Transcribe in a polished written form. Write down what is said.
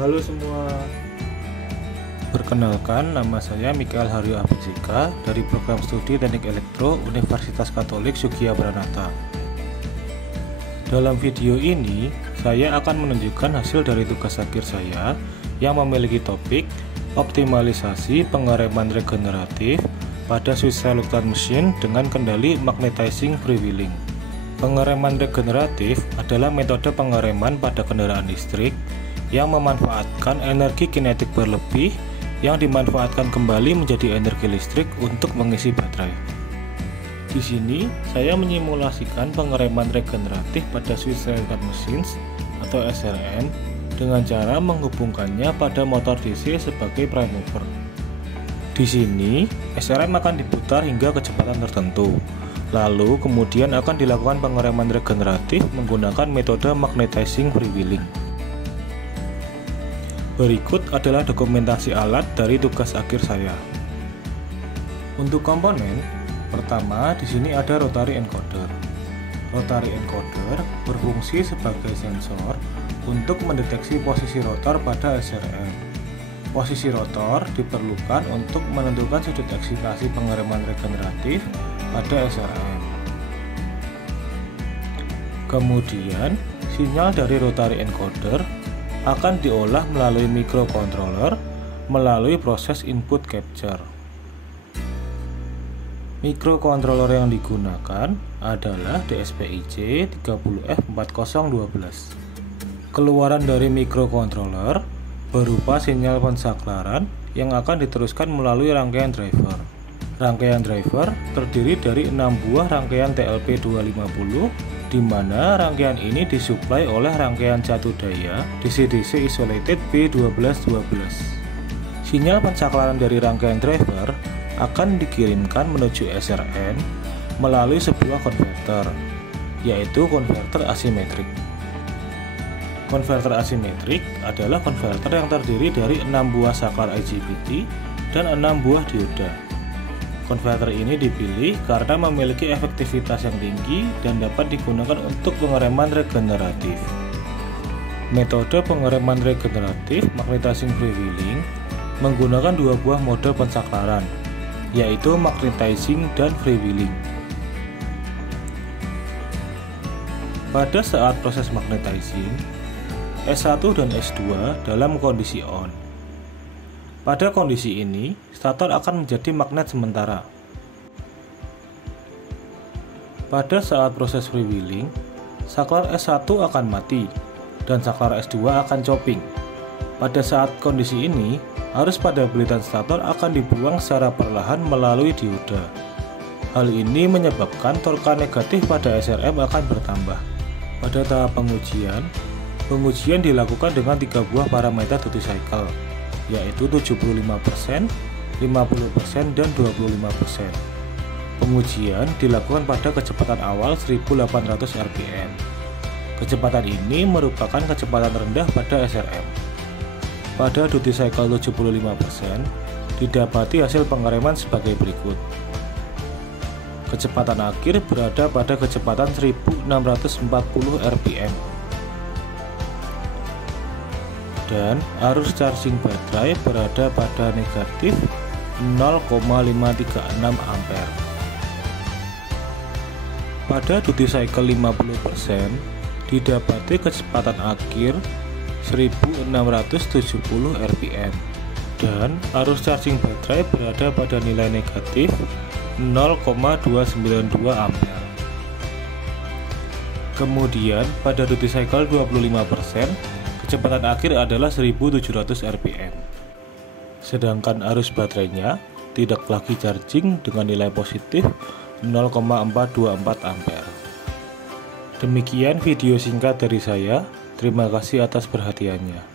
Halo semua, perkenalkan nama saya Mikael Haryo Abijika dari Program Studi Teknik Elektro Universitas Katolik Yogyakarta. Dalam video ini, saya akan menunjukkan hasil dari tugas akhir saya yang memiliki topik optimalisasi pengereman regeneratif pada switch reluctant machine dengan kendali magnetizing freewheeling. Pengereman regeneratif adalah metode pengereman pada kendaraan listrik yang memanfaatkan energi kinetik berlebih yang dimanfaatkan kembali menjadi energi listrik untuk mengisi baterai. Di sini saya menyimulasikan pengereman regeneratif pada switch reluctant machines atau SRM dengan cara menghubungkannya pada motor DC sebagai prime mover. Di sini SRM akan diputar hingga kecepatan tertentu. Lalu kemudian akan dilakukan pengereman regeneratif menggunakan metode magnetizing freewheeling. Berikut adalah dokumentasi alat dari tugas akhir saya. Untuk komponen, pertama di sini ada rotary encoder. Rotary encoder berfungsi sebagai sensor untuk mendeteksi posisi rotor pada SRM. Posisi rotor diperlukan untuk menentukan sudut eksitasi pengereman regeneratif pada SRM. Kemudian, sinyal dari rotary encoder akan diolah melalui microcontroller melalui proses input capture. Microcontroller yang digunakan adalah DSP-IC 30F4012. Keluaran dari microcontroller berupa sinyal pensaklaran yang akan diteruskan melalui rangkaian driver. Rangkaian driver terdiri dari 6 buah rangkaian TLP250, di mana rangkaian ini disuplai oleh rangkaian catu daya DC-DC isolated B1212. Sinyal pensaklaran dari rangkaian driver akan dikirimkan menuju SRM melalui sebuah konverter, yaitu konverter asimetrik. Konverter asimetrik adalah konverter yang terdiri dari 6 buah saklar IGBT dan 6 buah dioda. Konverter ini dipilih karena memiliki efektivitas yang tinggi dan dapat digunakan untuk pengereman regeneratif. Metode pengereman regeneratif magnetizing freewheeling menggunakan 2 buah mode pensaklaran, yaitu magnetizing dan freewheeling. Pada saat proses magnetizing, S1 dan S2 dalam kondisi on. Pada kondisi ini, stator akan menjadi magnet sementara. Pada saat proses freewheeling, saklar S1 akan mati dan saklar S2 akan chopping. Pada saat kondisi ini, arus pada bilitan stator akan dibuang secara perlahan melalui dioda. Hal ini menyebabkan torka negatif pada SRM akan bertambah. Pada tahap pengujian dilakukan dengan 3 buah parameter duty cycle, yaitu 75%, 50%, dan 25%. Pengujian dilakukan pada kecepatan awal 1800 rpm. Kecepatan ini merupakan kecepatan rendah pada SRM. Pada duty cycle 75%, didapati hasil pengereman sebagai berikut. Kecepatan akhir berada pada kecepatan 1640 rpm. Dan arus charging baterai berada pada negatif 0,536 ampere. Pada duty cycle 50% didapati kecepatan akhir 1670 rpm dan arus charging baterai berada pada nilai negatif 0,292 ampere. Kemudian pada duty cycle 25% kecepatan akhir adalah 1700 rpm. Sedangkan arus baterainya tidak lagi charging dengan nilai positif 0,424 ampere. Demikian video singkat dari saya. Terima kasih atas perhatiannya.